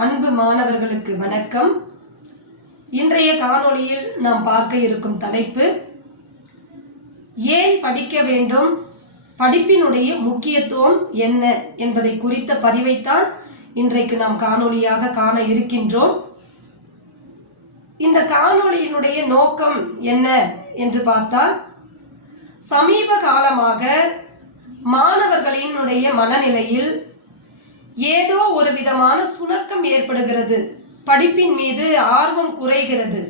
அன்பு மாணவர்களுக்கு வணக்கம். இன்றைய காணொளியில் நாம் பார்க்க இருக்கும் தலைப்பு ஏன் படிக்க வேண்டும்? படிப்பினுடைய முக்கியத்துவம் என்ன என்பதை குறித்த பதிவைத்தான் இன்றைக்கு நாம் காணொளியாக காண இருக்கின்றோம். இந்த காணொளியினுடைய நோக்கம் என்ன என்று பார்த்தால் சமீப காலமாக மாணவர்களினுடைய மனநிலையில் ஏதோ ஒரு விதமான சுணக்கம் ஏற்படுகிறது. படிப்பின் மீது ஆர்வம் குறைகிறது.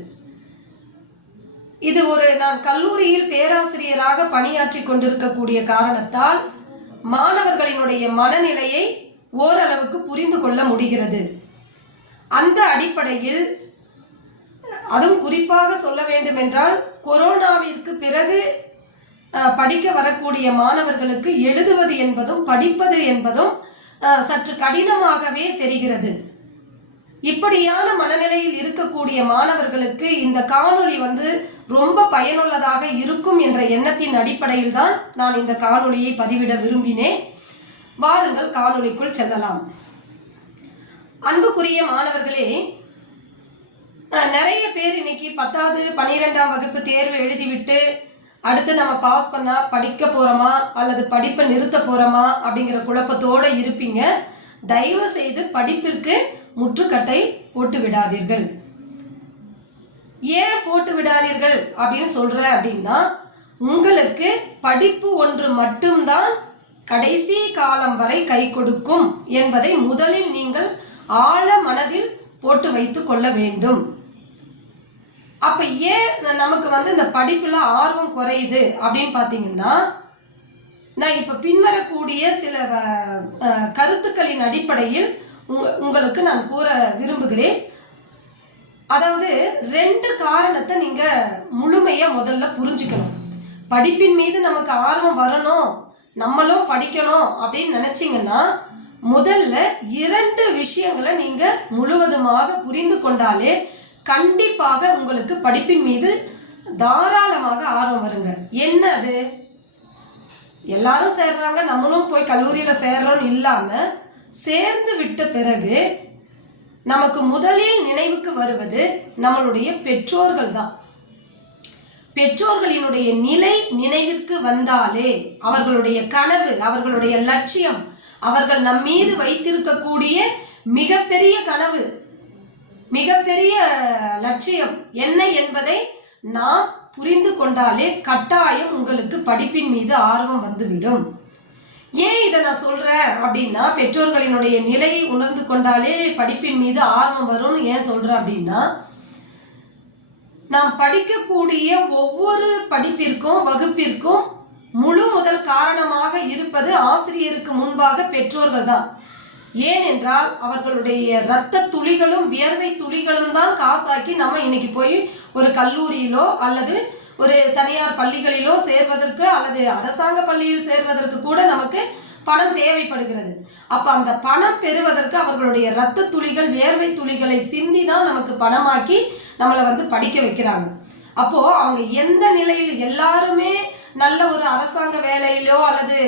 இது ஒரு நான் கல்லூரியில் பேராசிரியராக பணியாற்றி கொண்டிருக்கக்கூடிய காரணத்தால் மாணவர்களினுடைய மனநிலையை ஓரளவுக்கு புரிந்து கொள்ள முடிகிறது. அந்த அடிப்படையில் அதுவும் குறிப்பாக சொல்ல வேண்டுமென்றால் கொரோனாவிற்கு பிறகு படிக்க வரக்கூடிய மாணவர்களுக்கு எழுதுவது என்பதும் படிப்பது என்பதும் சற்று கடினமாகவே தெரிகிறது. இப்படியான மனநிலையில் இருக்கக்கூடிய மாணவர்களுக்கு இந்த காணொளி வந்து ரொம்ப பயனுள்ளதாக இருக்கும் என்ற எண்ணத்தின் அடிப்படையில் தான் நான் இந்த காணொளியை பதிவிட விரும்பினேன். வாருங்கள் காணொளிக்குள் செல்லலாம். அன்புக்குரிய மாணவர்களே நிறைய பேர் இன்னைக்கு பத்தாவது பன்னிரெண்டாம் வகுப்பு தேர்வு எழுதிவிட்டு அடுத்து நம்ம பாஸ் பண்ணா படிக்க போறோமா? அல்லது படிப்பை நிறுத்த போறோமா? அப்படிங்கிற குழப்பத்தோட இருப்பீங்க. தயவு செய்து படிப்பிற்கு முற்றுக்கட்டை போட்டு விடாதீர்கள். ஏன் போட்டு விடாதீர்கள் அப்படின்னு சொல்றேன் அப்படின்னா உங்களுக்கு படிப்பு ஒன்று மட்டும்தான் கடைசி காலம் வரை கை கொடுக்கும் என்பதை முதலில் நீங்கள் ஆழ மனதில் போட்டு வைத்து கொள்ள வேண்டும். அப்ப ஏன் நமக்கு வந்து இந்த படிப்புல ஆர்வம் குறையுது அப்படின்னு பார்த்தீங்கன்னா நான் இப்ப பின்வரக்கூடிய சில வ- கருத்துக்களின் அடிப்படையில் உங்க உங்களுக்கு நான் கூற விரும்புகிறேன். அதாவது ரெண்டு காரணத்தை நீங்க முழுமையா முதல்ல புரிஞ்சுக்கணும். படிப்பின் மீது நமக்கு ஆர்வம் வரணும் நம்மளும் படிக்கணும் அப்படின்னு நினச்சிங்கன்னா முதல்ல இரண்டு விஷயங்களை நீங்க முழுவதுமாக புரிந்து கொண்டாலே கண்டிப்பாக உங்களுக்கு படிப்பின் மீது தாராளமாக ஆர்வம் வருங்க. என்ன அது எல்லாரும் சேர்றாங்க நம்மளும் போய் கல்லூரியில் சேர்றோம்னு இல்லாமல் சேர்ந்து விட்ட பிறகு நமக்கு முதலில் நினைவுக்கு வருவது நம்மளுடைய பெற்றோர்கள் தான். பெற்றோர்களினுடைய நிலை நினைவிற்கு வந்தாலே அவர்களுடைய கனவு அவர்களுடைய லட்சியம் அவர்கள் நம் மீது வைத்திருக்கக்கூடிய மிகப்பெரிய கனவு மிகப்பெரிய லட்சியம் என்ன என்பதை நாம் புரிந்து கொண்டாலே கட்டாயம் உங்களுக்கு படிப்பின் மீது ஆர்வம் வந்துவிடும். ஏன் இதை நான் சொல்கிறேன் அப்படின்னா பெற்றோர்களினுடைய நிலையை உணர்ந்து கொண்டாலே படிப்பின் மீது ஆர்வம் வரும்னு ஏன் சொல்கிறேன் அப்படின்னா நாம் படிக்கக்கூடிய ஒவ்வொரு படிப்பிற்கும் வகுப்பிற்கும் முழு முதல் காரணமாக இருப்பது ஆசிரியருக்கு முன்பாக பெற்றோர்கள் தான். ஏனென்றால் அவர்களுடைய இரத்த துளிகளும் வியர்வை துளிகளும் தான் காசாக்கி நம்ம இன்னைக்கு போய் ஒரு கல்லூரியிலோ அல்லது ஒரு தனியார் பள்ளிகளிலோ சேர்வதற்கு அல்லது அரசாங்க பள்ளியில் சேர்வதற்கு கூட நமக்கு பணம் தேவைப்படுகிறது. அப்ப அந்த பணம் பெறுவதற்கு அவர்களுடைய இரத்த துளிகள் வேர்வை துளிகளை சிந்தி தான் நமக்கு பணமாக்கி நம்மளை வந்து படிக்க வைக்கிறாங்க. அப்போ அவங்க எந்த நிலையில் எல்லாருமே நல்ல ஒரு அரசாங்க வேலையிலோ அல்லது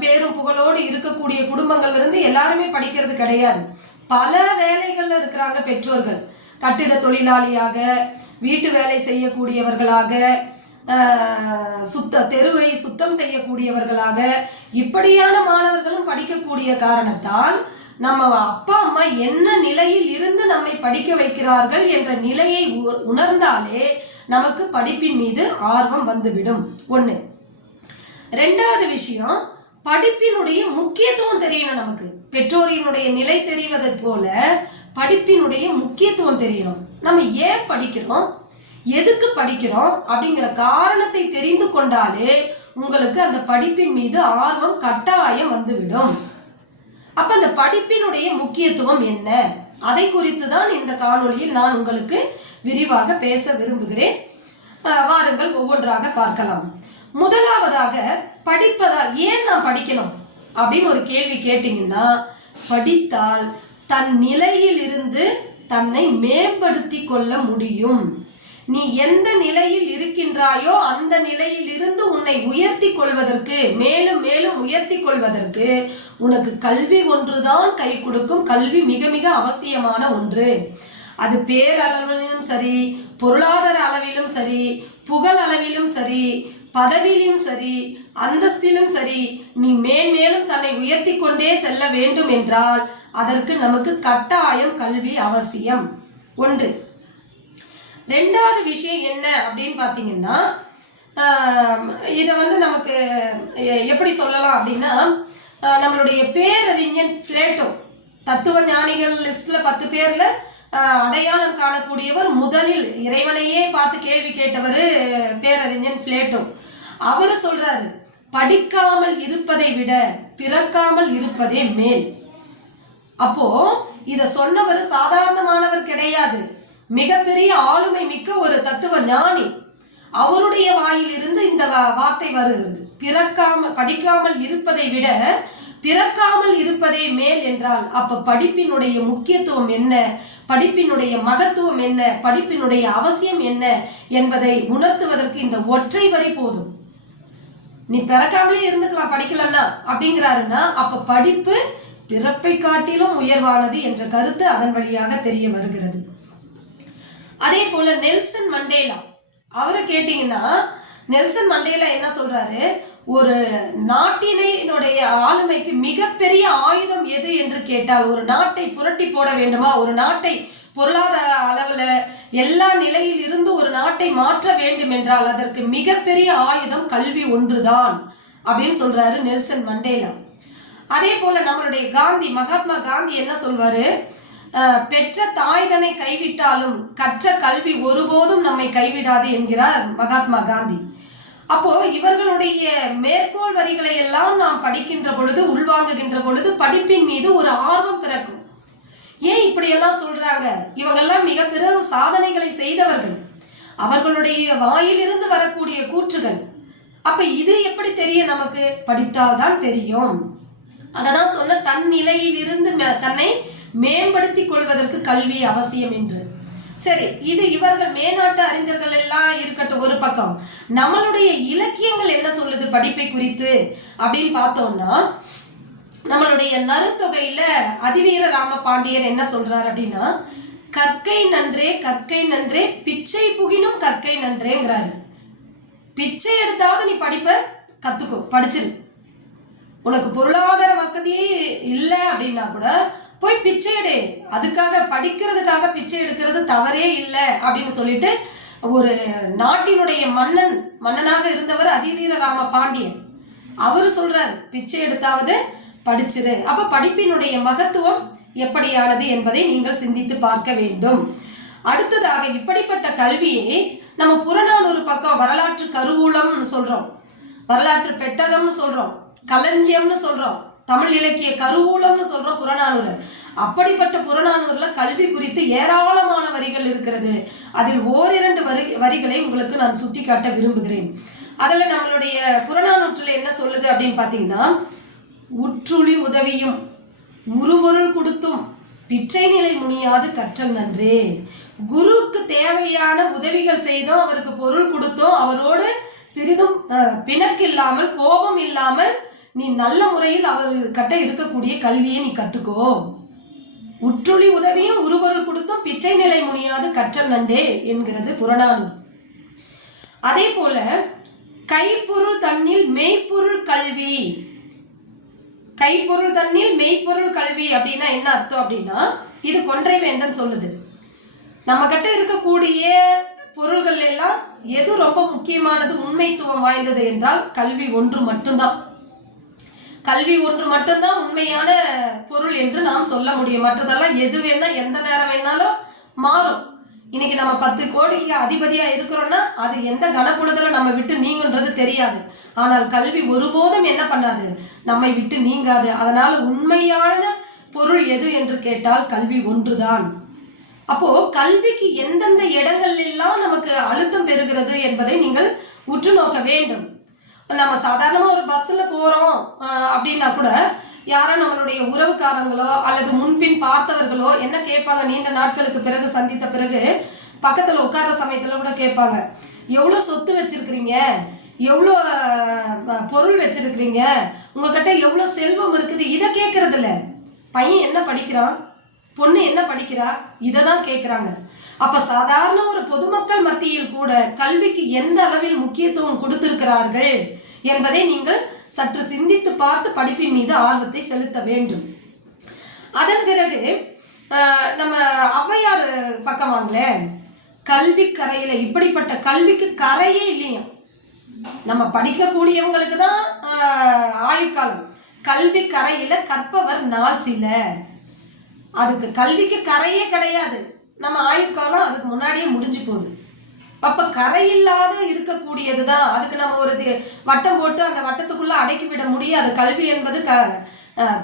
பேரும் புகழோடு இருக்கக்கூடிய குடும்பங்கள்ல இருந்து எல்லாருமே படிக்கிறது கிடையாது. பல வேலைகள்ல இருக்கிறாங்க பெற்றோர்கள். கட்டிட தொழிலாளியாக வீட்டு வேலை செய்யக்கூடியவர்களாக சுத்த தெருவை சுத்தம் செய்யக்கூடியவர்களாக இப்படியான மாணவர்களும் படிக்கக்கூடிய காரணத்தால் நம்ம அப்பா அம்மா என்ன நிலையில் இருந்து நம்மை படிக்க வைக்கிறார்கள் என்ற நிலையை உ- உணர்ந்தாலே நமக்கு படிப்பின் மீது ஆர்வம் வந்துவிடும். ஒன்று ரெண்டாவது விஷயம் படிப்பினுடைய முக்கியத்துவம் தெரியணும் நமக்கு. பெற்றோரினுடைய நிலை தெரிவதை போல படிப்பினுடைய முக்கியத்துவம் தெரியணும். நம்ம ஏன் படிக்கிறோம்? எதுக்கு படிக்கிறோம்? அப்படிங்கிற காரணத்தை தெரிந்து கொண்டாலே உங்களுக்கு அந்த படிப்பின் மீது ஆர்வம் கட்டாயம் வந்துவிடும். அப்ப அந்த படிப்பினுடைய முக்கியத்துவம் என்ன? அதை குறித்து தான் இந்த காணொளியில் நான் உங்களுக்கு விரிவாக பேச விரும்புகிறேன். வாருங்கள் ஒவ்வொன்றாக பார்க்கலாம். முதலாவதாக படிப்பதால் ஏன் நான் படிக்கணும்? அப்படின்னு ஒரு கேள்வி கேட்டிங்கன்னா படித்தால் தன் நிலையில் இருந்து தன்னை மேம்படுத்தி கொள்ள முடியும். நீ எந்த நிலையில் இருக்கின்றாயோ அந்த நிலையில் இருந்து உன்னை உயர்த்தி கொள்வதற்கு மேலும் மேலும் உயர்த்தி கொள்வதற்கு உனக்கு கல்வி ஒன்றுதான் கை கொடுக்கும். கல்வி மிக மிக அவசியமான ஒன்று. அது பேரளவிலும் சரி பொருளாதார அளவிலும் சரி புகழ் அளவிலும் சரி பதவியிலும் சரி அந்தஸ்திலும் சரி நீ மேன்மேலும் தன்னை உயர்த்தி கொண்டே செல்ல வேண்டும் என்றால் அதற்கு நமக்கு கட்டாயம் கல்வி அவசியம். ஒன்று. ரெண்டாவது விஷயம் என்ன அப்படின்னு பார்த்தீங்கன்னா இதை வந்து நமக்கு எப்படி சொல்லலாம் அப்படின்னா நம்மளுடைய பேரறிஞன் பிளேட்டோ தத்துவ ஞானிகள் லிஸ்ட்ல பத்து பேர்ல அடையாளம் காணக்கூடியவர் முதலில் இறைவனையே பார்த்து கேள்வி கேட்டவர் பேரறிஞன் பிளேட்டோ. அவர் சொல்றாரு படிக்காமல் இருப்பதை விட பிறக்காமல் இருப்பதே மேல். அப்போ இதை சொன்னவர் சாதாரணமானவர் கிடையாது. மிகப்பெரிய ஆளுமை மிக்க ஒரு தத்துவ ஞானி. அவருடைய வாயிலிருந்து இந்த வா- வார்த்தை வருகிறது. பிறக்காம படிக்காமல் இருப்பதை விட பிறக்காமல் இருப்பதே மேல் என்றால் அப்ப படிப்பினுடைய முக்கியத்துவம் என்ன? படிப்பினுடைய மகத்துவம் என்ன? படிப்பினுடைய அவசியம் என்ன? என்பதை உணர்த்துவதற்கு இந்த ஒற்றை வரி போதும். நீ பிறக்காமலே இருந்துக்கலாம் படிக்கலன்னா அப்படிங்கிறாருன்னா அப்ப படிப்பு பிறப்பை காட்டிலும் உயர்வானது என்ற கருத்து அதன் வழியாக தெரிய வருகிறது. அதே போல நெல்சன் மண்டேலா. அவரை கேட்டிங்கன்னா நெல்சன் மண்டேலா என்ன சொல்றாரு? ஒரு நாட்டினுடைய ஆளுமைக்கு மிகப்பெரிய ஆயுதம் எது என்று கேட்டால் ஒரு நாட்டை புரட்டி போட வேண்டுமா? ஒரு நாட்டை பொருளாதார அளவில் எல்லா நிலையில் இருந்து ஒரு நாட்டை மாற்ற வேண்டும் என்றால் அதற்கு மிகப்பெரிய ஆயுதம் கல்வி ஒன்றுதான் அப்படின்னு சொல்றாரு நெல்சன் மண்டேலா. அதே போல நம்மளுடைய காந்தி மகாத்மா காந்தி என்ன சொல்வாரு? பெற்ற பெற்ற தாய்தனை கைவிட்டாலும் கற்ற கல்வி ஒருபோதும் நம்மை கைவிடாது என்கிறார் மகாத்மா காந்தி. அப்போ இவர்களுடைய மேற்கோள் வரிகளை எல்லாம் நாம் படிக்கின்ற பொழுது உள்வாங்குகின்ற பொழுது படிப்பின் மீது ஒரு ஆர்வம் பிறக்கும். ஏன் இப்படியெல்லாம் சொல்றாங்க? இவங்கெல்லாம் மிக பெரும் சாதனைகளை செய்தவர்கள். அவர்களுடைய வாயிலிருந்து வரக்கூடிய கூற்றுகள். அப்ப இது எப்படி தெரியும் நமக்கு? படித்தால்தான் தெரியும். அததான் சொன்ன தன் நிலையிலிருந்து தன்னை மேம்படுத்திக் கொள்வதற்கு கல்வி அவசியம் என்று. சரி இது இவர்கள் மேநாட்டு அறிஞர்கள் எல்லாம் இருக்கட்டும் ஒரு பக்கம். நம்மளுடைய இலக்கியங்கள் என்ன சொல்லுது படிப்பை குறித்து அப்படின்னு பார்த்தோம்னா நம்மளுடைய நறுத்தொகையில அதிவீர ராம பாண்டியர் என்ன சொல்றாரு அப்படின்னா கற்கை நன்றே கற்கை நன்றே பிச்சை புகினும் கற்கை நன்றேங்கிறாரு. பிச்சை எடுத்தாவது நீ படிப்ப கத்துக்கோ படிச்சிரு. உனக்கு பொருளாதார வசதியே இல்லை அப்படின்னா கூட போய் பிச்சை எடு. அதுக்காக படிக்கிறதுக்காக பிச்சை எடுக்கிறது தவறே இல்லை அப்படின்னு சொல்லிட்டு ஒரு நாட்டினுடைய மன்னன் மன்னனாக இருந்தவர் அதிவீர ராம பாண்டியன் அவர் சொல்றாரு பிச்சை எடுத்தாவது படிச்சிரு. அப்ப படிப்பினுடைய மகத்துவம் எப்படியானது என்பதை நீங்கள் சிந்தித்து பார்க்க வேண்டும். அடுத்ததாக இப்படிப்பட்ட கல்வியை நம்ம புறநானூறு பக்கம் வரலாற்று கருவூலம்னு சொல்றோம். வரலாற்று பெட்டகம்னு சொல்றோம். களஞ்சியம்னு சொல்றோம். தமிழ் இலக்கிய கருவூலம்னு சொல்றோம் புறநானூறு. அப்படிப்பட்ட புறநானூறுல கல்வி குறித்து ஏராளமான வரிகள் இருக்கிறது. அதில் ஓரிரண்டு வரி வரிகளை உங்களுக்கு நான் சுட்டிக்காட்ட விரும்புகிறேன். அதில் நம்மளுடைய புறநானூற்றில் என்ன சொல்லுது அப்படின்னு பார்த்தீங்கன்னா உற்றுளி உதவியும் உருவொருள் கொடுத்தும் பிச்சை நிலை முனியாது கற்றல் நன்றே. குருவுக்கு தேவையான உதவிகள் செய்தோம் அவருக்கு பொருள் கொடுத்தோம் அவரோடு சிறிதும் பிணக்கில்லாமல் கோபம் இல்லாமல் நீ நல்ல முறையில் அவர் கட்ட இருக்கக்கூடிய கல்வியை நீ கத்துக்கோ. உற்றுளி உதவியும் உருவருள் கொடுத்தும் பிச்சை நிலை முனியாது கற்றல் நண்டே என்கிறது புறநானூர் அதே போல கைப்பொருள் தன்னில் மெய்ப்பொருள் கல்வி. கைப்பொருள் தன்னில் மெய்ப்பொருள் கல்வி அப்படின்னா என்ன அர்த்தம் அப்படின்னா இது கொன்றை வேந்தன் சொல்லுது. நம்ம கிட்ட இருக்கக்கூடிய பொருள்கள் எல்லாம் எது ரொம்ப முக்கியமானது உண்மைத்துவம் வாய்ந்தது என்றால் கல்வி ஒன்று மட்டும்தான். கல்வி ஒன்று மட்டும்தான் உண்மையான பொருள் என்று நாம் சொல்ல முடியும். மற்றதெல்லாம் எது வேணா எந்த நேரம் வேணாலும் மாறும். இன்னைக்கு நம்ம பத்து கோடிக்கு அதிபதியா இருக்கிறோம்னா அது எந்த கனப்பொழுதுல நம்ம விட்டு நீங்கன்றது தெரியாது. ஆனால் கல்வி ஒருபோதும் என்ன பண்ணாது? நம்மை விட்டு நீங்காது. அதனால உண்மையான பொருள் எது என்று கேட்டால் கல்வி ஒன்றுதான். அப்போ கல்விக்கு எந்தெந்த இடங்கள் எல்லாம் நமக்கு அழுத்தம் பெறுகிறது என்பதை நீங்கள் உற்று நோக்க வேண்டும். நம்ம சாதாரணமாக ஒரு பஸ்ஸில் போகிறோம் அப்படின்னா கூட யாரோ நம்மளுடைய உறவுக்காரங்களோ அல்லது முன்பின் பார்த்தவர்களோ என்ன கேட்பாங்க? நீண்ட நாட்களுக்கு பிறகு சந்தித்த பிறகு பக்கத்தில் உட்கார்ற சமயத்தில் கூட கேட்பாங்க. எவ்வளோ சொத்து வச்சுருக்கிறீங்க? எவ்வளோ பொருள் வச்சுருக்கிறீங்க? உங்ககிட்ட எவ்வளோ செல்வம் இருக்குது? இதை கேட்குறதில்ல. பையன் என்ன படிக்கிறான்? பொண்ணு என்ன படிக்கிறா? இதை தான் கேட்குறாங்க. அப்ப சாதாரண ஒரு பொதுமக்கள் மத்தியில் கூட கல்விக்கு எந்த அளவில் முக்கியத்துவம் கொடுத்திருக்கிறார்கள் என்பதை நீங்கள் சற்று சிந்தித்து பார்த்து படிப்பின் மீது ஆர்வத்தை செலுத்த வேண்டும். அதன் பிறகு நம்ம ஔவையார் பக்கம் வாங்களேன் கல்வி கரையில இப்படிப்பட்ட கல்விக்கு கரையே இல்லையா? நம்ம படிக்கக்கூடியவங்களுக்கு தான் ஆயுட்காலம். கல்வி கரையில கற்பவர் நாள் சில. அதுக்கு கல்விக்கு கரையே கிடையாது. நம்ம ஆயுட்காலம் அதுக்கு முன்னாடியே முடிஞ்சு போகுது. அப்ப கரையில்லாத இருக்கக்கூடியது தான். அதுக்கு நம்ம ஒரு தி- வட்டம் போட்டு அந்த வட்டத்துக்குள்ள அடக்கி விட முடியாது கல்வி என்பது க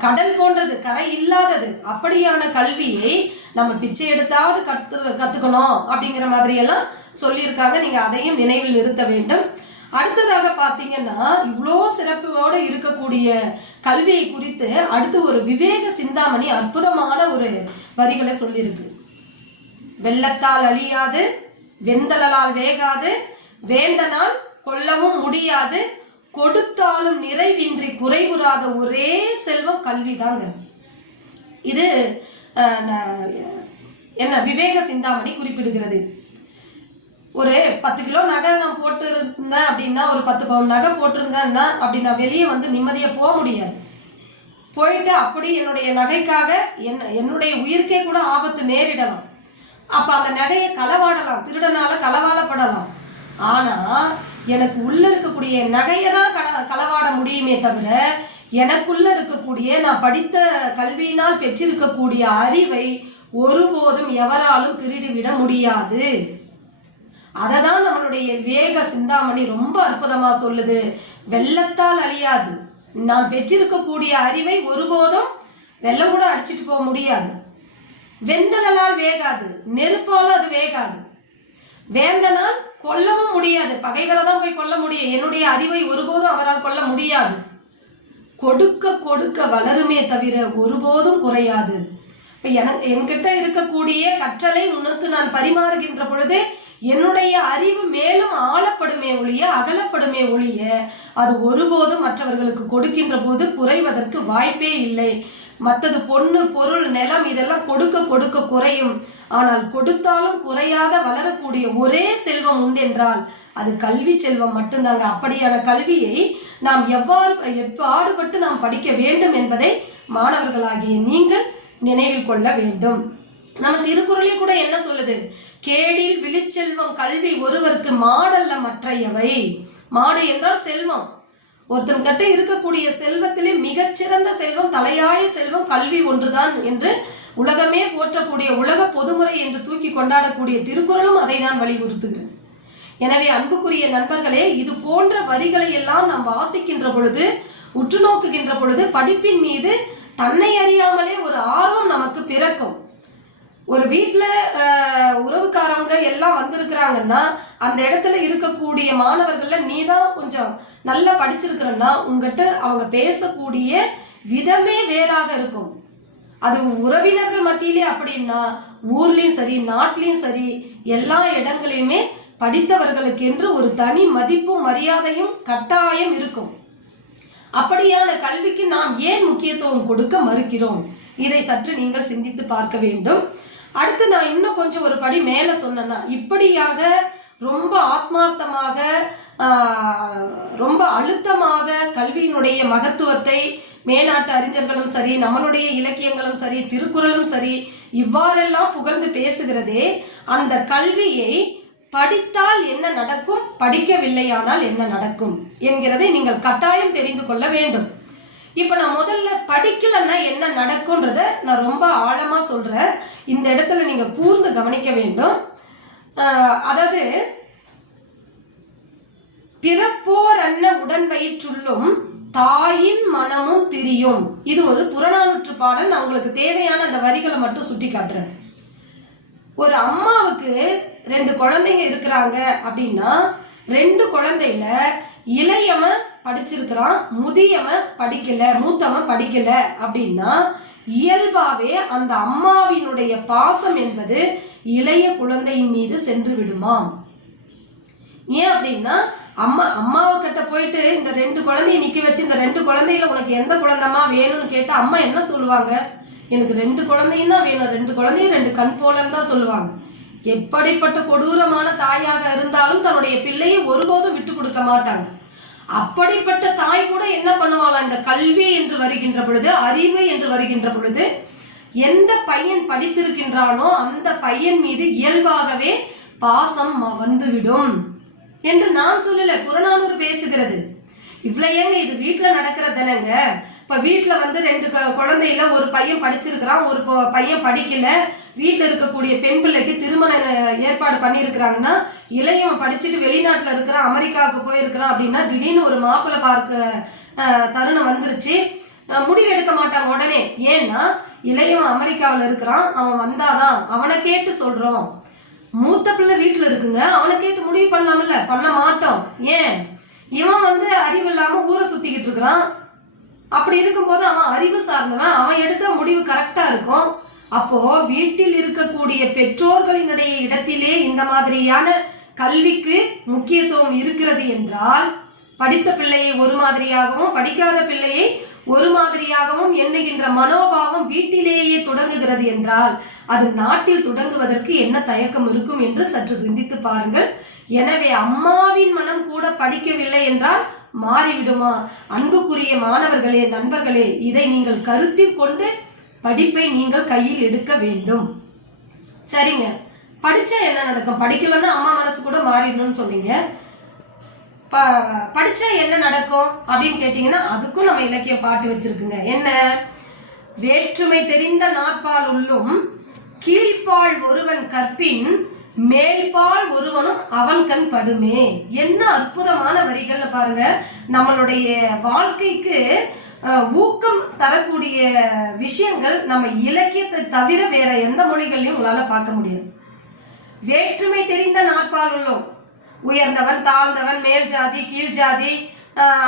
கடல் போன்றது. கரை இல்லாதது. அப்படியான கல்வியை நம்ம பிச்சை எடுத்தாவது கத்து கத்துக்கணும் அப்படிங்கிற மாதிரி எல்லாம் சொல்லியிருக்காங்க. நீங்க அதையும் நினைவில் நிறுத்த வேண்டும். அடுத்ததாக பார்த்தீங்கன்னா இவ்வளோ சிறப்போடு இருக்கக்கூடிய கல்வியை குறித்து அடுத்து ஒரு விவேக சிந்தாமணி அற்புதமான ஒரு வரிகளை சொல்லியிருக்கு. வெள்ளத்தால் அழியாது வெந்தலால் வேகாது வேந்தனால் கொல்லவும் முடியாது கொடுத்தாலும் நிறைவின்றி குறைவுறாத ஒரே செல்வம் கல்விதாங்க. இது என்ன விவேக சிந்தாமணி குறிப்பிடுகிறது. ஒரு பத்து கிலோ நகை நான் போட்டு இருந்தேன் அப்படின்னா ஒரு பத்து பவுன் நகை போட்டிருந்தேன்னா அப்படி நான் வெளியே வந்து நிம்மதியாக போக முடியாது. போயிட்டு அப்படி என்னுடைய நகைக்காக என்ன என்னுடைய உயிர்க்கே கூட ஆபத்து நேரிடலாம். அப்போ அந்த நகையை களவாடலாம் திருடனால களவாடப்படலாம் ஆனால் எனக்கு உள்ள இருக்கக்கூடிய நகையை தான் கட களவாட முடியுமே தவிர எனக்குள்ள இருக்கக்கூடிய நான் படித்த கல்வியினால் பெற்றிருக்கக்கூடிய அறிவை ஒருபோதும் எவராலும் திருடிவிட முடியாது. அதை தான் நம்மளுடைய வேக சிந்தாமணி ரொம்ப அற்புதமாக சொல்லுது. வெள்ளத்தால் அழியாது. நான் பெற்றிருக்கக்கூடிய அறிவை ஒருபோதும் வெள்ளம் கூட அடிச்சிட்டு போக முடியாது. வெந்தலால் வேகாது நெருப்பால் அது வேகாது. வேந்தனால் கொல்லவும் முடியாது. பகைவரை தான் போய் கொல்ல முடியும். என்னுடைய அறிவை ஒருபோதும் அவரால் கொல்ல முடியாது. கொடுக்க கொடுக்க வளருமே தவிர ஒருபோதும் குறையாது. இப்போ எனக்கு என்கிட்ட இருக்கக்கூடிய கற்றலை உனக்கு நான் பரிமாறுகின்ற பொழுது என்னுடைய அறிவு மேலும் ஆளப்படுமே ஒழிய அகலப்படுமே ஒழிய அது ஒருபோதும் மற்றவர்களுக்கு கொடுக்கின்ற போது குறைவதற்கு வாய்ப்பே இல்லை. மற்றது பொண்ணு பொருள் நிலம் இதெல்லாம் கொடுக்க கொடுக்க குறையும். ஆனால் கொடுத்தாலும் குறையாத வளரக்கூடிய ஒரே செல்வம் உண்டென்றால் அது கல்வி செல்வம் மட்டும்தாங்க. அப்படியான கல்வியை நாம் எவ்வாறு எப்பாடுபட்டு நாம் படிக்க வேண்டும் என்பதை மாணவர்களாகிய நீங்கள் நினைவில் கொள்ள வேண்டும். நம்ம திருக்குறளே கூட என்ன சொல்லுது? கேடில் விழிச்செல்வம் கல்வி ஒருவருக்கு மாடல்ல மற்றையவை. மாடு என்றால் செல்வம். ஒருத்தன் கிட்ட இருக்கக்கூடிய செல்வத்திலே மிகச்சிறந்த செல்வம் தலையாய செல்வம் கல்வி ஒன்றுதான் என்று உலகமே போற்றக்கூடிய உலக பொதுமுறை என்று தூக்கி கொண்டாடக்கூடிய திருக்குறளும் அதை தான் வலியுறுத்துகிறது. எனவே அன்புக்குரிய நண்பர்களே இது போன்ற வரிகளை எல்லாம் நாம் வாசிக்கின்ற பொழுது உற்று நோக்குகின்ற பொழுது படிப்பின் மீது தன்னை அறியாமலே ஒரு ஆர்வம் நமக்கு பிறக்கும். ஒரு வீட்டில் உறவுக்காரவங்க எல்லாம் வந்திருக்கிறாங்கன்னா அந்த இடத்துல இருக்கக்கூடிய மாணவர்களில் நீ தான் கொஞ்சம் நல்லா படிச்சிருக்கிறன்னா உங்ககிட்ட அவங்க பேசக்கூடிய விதமே வேறாக இருக்கும். அது உறவினர்கள் மத்தியிலே அப்படின்னா ஊர்லேயும் சரி நாட்டிலையும் சரி எல்லா இடங்களையுமே படித்தவர்களுக்கு என்று ஒரு தனி மதிப்பும் மரியாதையும் கட்டாயம் இருக்கும். அப்படியான கல்விக்கு நாம் ஏன் முக்கியத்துவம் கொடுக்க மறுக்கிறோம்? இதை சற்று நீங்கள் சிந்தித்து பார்க்க வேண்டும். அடுத்து நான் இன்னும் கொஞ்சம் ஒரு படி மேலே சொன்னேன்னா இப்படியாக ரொம்ப ஆத்மார்த்தமாக ரொம்ப அழுத்தமாக கல்வியினுடைய மகத்துவத்தை மேநாட்டு அறிஞர்களும் சரி நம்மளுடைய இலக்கியங்களும் சரி திருக்குறளும் சரி இவ்வாறெல்லாம் புகழ்ந்து பேசுகிறதே அந்த கல்வியை படித்தால் என்ன நடக்கும் படிக்கவில்லையானால் என்ன நடக்கும் என்கிறதை நீங்கள் கட்டாயம் தெரிந்து கொள்ள வேண்டும். இப்போ நான் முதல்ல படிக்கலைன்னா என்ன நடக்கும்ன்றத நான் ரொம்ப ஆழமாக சொல்கிறேன் இந்த இடத்துல நீங்கள் கூர்ந்து கவனிக்க வேண்டும். அதாவது பிறப்போர் அன்ன உடன் வயிற்றுள்ளும் தாயின் மனமும் திரியும். இது ஒரு புறநானூற்று பாடல். நான் உங்களுக்கு தேவையான அந்த வரிகளை மட்டும் சுட்டி காட்டுறேன். ஒரு அம்மாவுக்கு ரெண்டு குழந்தைங்க இருக்கிறாங்க அப்படின்னா ரெண்டு குழந்தையில இளையவன் படிச்சிருக்கிறான் முதியவன் படிக்கல மூத்தவன் படிக்கல அப்படின்னா இயல்பாவே அந்த அம்மாவினுடைய பாசம் என்பது இளைய குழந்தையின் மீது சென்று விடுமாம் ஏன் அப்படின்னா அம்மா அம்மாவை கிட்ட போயிட்டு இந்த ரெண்டு குழந்தைய நிற்க வச்சு இந்த ரெண்டு குழந்தையில உனக்கு எந்த குழந்தைம்மா வேணும்னு கேட்டு அம்மா என்ன சொல்லுவாங்க? எனக்கு ரெண்டு குழந்தையும் தான் வேணும். ரெண்டு குழந்தையும் ரெண்டு கண் போலன்னு தான் சொல்லுவாங்க. எப்படிப்பட்ட கொடூரமான தாயாக இருந்தாலும் தன்னுடைய பிள்ளையை ஒருபோதும் விட்டு கொடுக்க மாட்டாங்க. அப்படிப்பட்ட தாய் கூட என்ன பண்ணுவாளாம் இந்த கல்வி என்று வருகின்ற பொழுது அறிவு என்று வருகின்ற பொழுது எந்த பையன் படித்திருக்கின்றானோ அந்த பையன் மீது இயல்பாகவே பாசம் வந்துவிடும் என்று நான் சொல்லல. புறநானூறு பேசுகிறது. இவ்வளோ ஏங்க இது வீட்டில் நடக்கிறது தானேங்க? இப்போ வீட்டில் வந்து ரெண்டு குழந்தையில ஒரு பையன் படிச்சிருக்கிறான் ஒரு பையன் படிக்கல. வீட்டில் இருக்கக்கூடிய பெண் பிள்ளைக்கு திருமண ஏற்பாடு பண்ணியிருக்கிறாங்கன்னா இளையவன் படிச்சுட்டு வெளிநாட்டில் இருக்கிறான் அமெரிக்காவுக்கு போயிருக்கிறான் அப்படின்னா திடீர்னு ஒரு மாப்பிள்ளை பார்க்க தருணம் வந்துருச்சு. முடிவு எடுக்க மாட்டாங்க உடனே. ஏன்னா இளையவன் அமெரிக்காவில் இருக்கிறான் அவன் வந்தாதான் அவனை கேட்டு சொல்கிறோம் மூத்த பிள்ளை வீட்டில் இருக்குங்க அவனை கேட்டு முடிவு பண்ணலாம்ல பண்ண மாட்டோம். ஏன்? இவன் வந்து அறிவு இல்லாமல் ஊரை சுற்றிக்கிட்டு இருக்கிறான். அப்படி இருக்கும்போது அவன் அறிவு சார்ந்தவன் அவன் எடுத்த முடிவு கரெக்டாக இருக்கும். அப்போ வீட்டில் இருக்கக்கூடிய பெற்றோர்களினுடைய இடத்திலே இந்த மாதிரியான கல்விக்கு முக்கியத்துவம் இருக்கிறது என்றால் படித்த பிள்ளையை ஒரு மாதிரியாகவும் படிக்காத பிள்ளையை ஒரு மாதிரியாகவும் எண்ணுகின்ற மனோபாவம் வீட்டிலேயே தொடங்குகிறது என்றால் அது நாட்டில் தொடங்குவதற்கு என்ன தயக்கம் இருக்கும் என்று சற்று சிந்தித்து பாருங்கள். எனவே அம்மாவின் மனம் கூட படிக்கவில்லை என்றால் மாறிவிடுமா? அன்புக்குரிய மாணவர்களே நண்பர்களே இதை நீங்கள் கருத்தில் கொண்டு படிப்பை நீங்கள் கையில் எடுக்க வேண்டும். சரிங்க. படித்தா என்ன நடக்கும்? படிக்கலைன்னா அம்மா மனசு கூட மாறிடணும்னு சொன்னீங்க. ப படித்தா என்ன நடக்கும்? அப்படின்னு கேட்டிங்கன்னா அதுக்கும் நம்ம இலக்கியம் பாட்டு வச்சுருக்குங்க. என்ன? வேற்றுமை தெரிந்த நாற்பால் உள்ளும் கீழ்பால் ஒருவன் கற்பின் மேல்பால் ஒருவனும் அவன் கண் படுமே. என்ன அற்புதமான வரிகள்னு பாருங்க. நம்மளுடைய வாழ்க்கைக்கு ஊக்கம் தரக்கூடிய விஷயங்கள் நம்ம இலக்கியத்தை தவிர வேற எந்த மொழிகள்லையும் உங்களால பார்க்க முடியாது. வேற்றுமை தெரிந்த நாற்பால் உள்ளோம். உயர்ந்தவன் தாழ்ந்தவன் மேல் ஜாதி கீழ் ஜாதி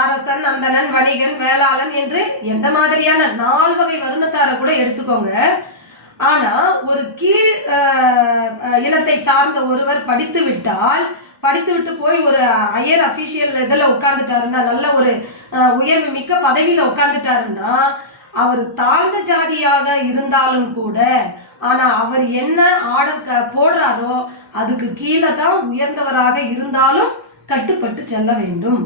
அரசன் அந்தணன் வணிகன் வேளாளன் என்று எந்த மாதிரியான நால் வகை வருணத்தாரை கூட எடுத்துக்கோங்க. ஆனால் ஒரு கீழ் இனத்தை சார்ந்த ஒருவர் படித்து விட்டால் படித்து விட்டு போய் ஒரு ஹையர் அஃபிஷியல் இதில் உட்காந்துட்டாருன்னா நல்ல ஒரு உயர்வு மிக்க பதவியில் உட்காந்துட்டாருன்னா அவர் தாழ்ந்த ஜாதியாக இருந்தாலும் கூட ஆனால் அவர் என்ன ஆர்டர் க போடுறாரோ அதுக்கு கீழே தான் உயர்ந்தவராக இருந்தாலும் கட்டுப்பட்டு செல்ல வேண்டும்.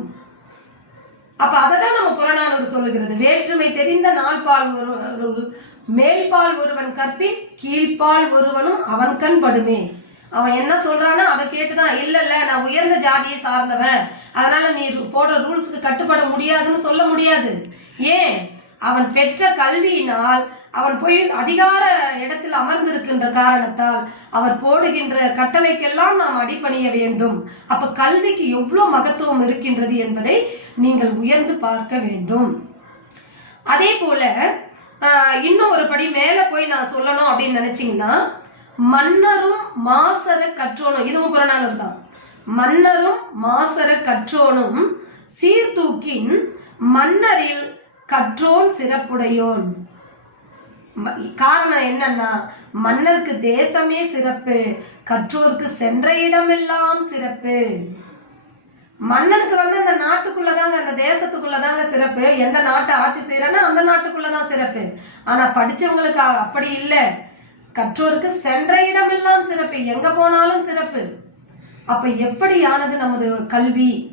அப்போ அதை தான் நம்ம புறநானூறு சொல்லுகிறது. வேற்றுமை தெரிந்த நாள்பால் பால் ஒரு- மேல்பால் ஒருவன் கற்பின் கீழ்ப்பால் ஒருவனும் அவன் கண் படுமே அவன் என்ன சொல்றானோ அதை கேட்டுதான் இல்ல இல்ல நான் உயர்ந்த ஜாதியை சார்ந்தவன். அதனால நீ போடுற ரூல்ஸ்க்கு கட்டுப்பட முடியாதுன்னு சொல்ல முடியாது. ஏன்? அவன் பெற்ற கல்வியினால் அவன் போய் அதிகார இடத்தில் அமர்ந்திருக்கின்ற காரணத்தால் அவர் போடுகின்ற கட்டளைக்கெல்லாம் நாம் அடிபணிய வேண்டும். அப்ப கல்விக்கு எவ்வளோ மகத்துவம் இருக்கின்றது என்பதை நீங்கள் உயர்ந்து பார்க்க வேண்டும். அதே போல இன்னும் ஒரு படி மேலே போய் நான் சொல்லணும் அப்படின்னு நினச்சிங்கன்னா மன்னரும் மாசர கற்றோனும் இதுவும் புறநானூர் தான். மன்னரும் மாசர கற்றோனும் சீர்தூக்கின் மன்னரில் கற்றோன் சிறப்புடையோன். காரணம் என்னன்னா மன்னருக்கு தேசமே சிறப்பு கற்றோருக்கு சென்ற இடமெல்லாம் சிறப்பு. மன்னனுக்கு வந்து அந்த நாட்டுக்குள்ளதாங்க அந்த தேசத்துக்குள்ளதாங்க சிறப்பு. எந்த நாட்டை ஆட்சி செய்யறேன்னா அந்த நாட்டுக்குள்ளதான் சிறப்பு. ஆனா படிச்சவங்களுக்கு அப்படி இல்லை. கற்றோருக்கு சென்ற இடமெல்லாம் சிறப்பு. எங்க போனாலும் சிறப்பு. அப்ப எப்படியானது நமது கல்வி?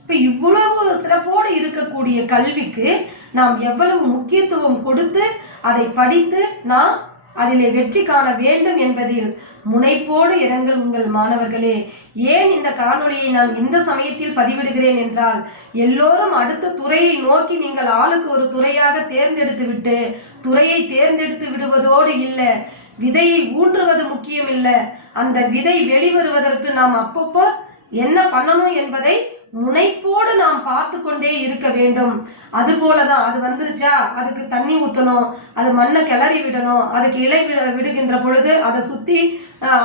இப்ப இவ்வளவு சிறப்போடு இருக்கக்கூடிய கல்விக்கு நாம் எவ்வளவு முக்கியத்துவம் கொடுத்து அதை படித்து நாம் அதிலே வெற்றி காண வேண்டும் என்பதில் முனைப்போடு இறங்கள் உங்கள் மாணவர்களே. ஏன் இந்த காணொளியை நான் இந்த சமயத்தில் பதிவிடுகிறேன் என்றால் எல்லோரும் அடுத்த துறையை நோக்கி நீங்கள் ஆளுக்கு ஒரு துறையாக தேர்ந்தெடுத்து விட்டு துறையை தேர்ந்தெடுத்து விடுவதோடு இல்லை விதையை ஊன்றுவது முக்கியமில்லை. அந்த விதை வெளிவருவதற்கு நாம் அப்பப்போ என்ன பண்ணணும் என்பதை முனைப்போடு நாம் பார்த்து கொண்டே இருக்க வேண்டும். அது போலதான் அது வந்துருச்சா? அதுக்கு தண்ணி ஊற்றணும் அது மண்ணை கிளறி விடணும் அதுக்கு இலை விட விடுகின்ற பொழுது அதை சுற்றி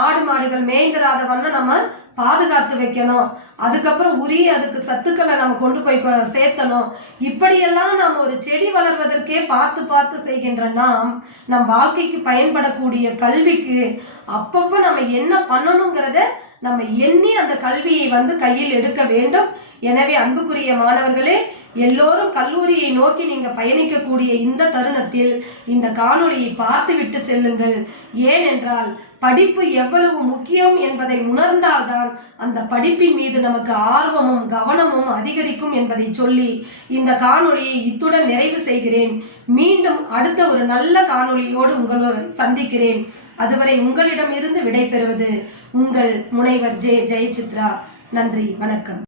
ஆடு மாடுகள் மேய்ந்திராத வண்ணம் நம்ம பாதுகாத்து வைக்கணும். அதுக்கப்புறம் உரிய அதுக்கு சத்துக்களை நம்ம கொண்டு போய் சேர்த்தணும். இப்படியெல்லாம் நாம் ஒரு செடி வளர்வதற்கே பார்த்து பார்த்து செய்கின்ற நாம் நம் வாழ்க்கைக்கு பயன்படக்கூடிய கல்விக்கு அப்பப்போ நம்ம என்ன பண்ணணுங்கிறத நம்ம எண்ணி அந்த கல்வியை வந்து கையில் எடுக்க வேண்டும். எனவே அன்புக்குரிய மாணவர்களே எல்லோரும் கல்லூரியை நோக்கி நீங்க பயணிக்கக்கூடிய இந்த தருணத்தில் இந்த காணொளியை பார்த்துவிட்டு செல்லுங்கள். ஏனென்றால் படிப்பு எவ்வளவு முக்கியம் என்பதை உணர்ந்தால்தான் அந்த படிப்பின் மீது நமக்கு ஆர்வமும் கவனமும் அதிகரிக்கும் என்பதை சொல்லி இந்த காணொளியை இத்துடன் நிறைவு செய்கிறேன். மீண்டும் அடுத்த ஒரு நல்ல காணொளியோடு உங்களை சந்திக்கிறேன். அதுவரை உங்களிடமிருந்து விடைபெறுவது உங்கள் முனைவர் ஜே ஜெயசித்ரா. நன்றி வணக்கம்.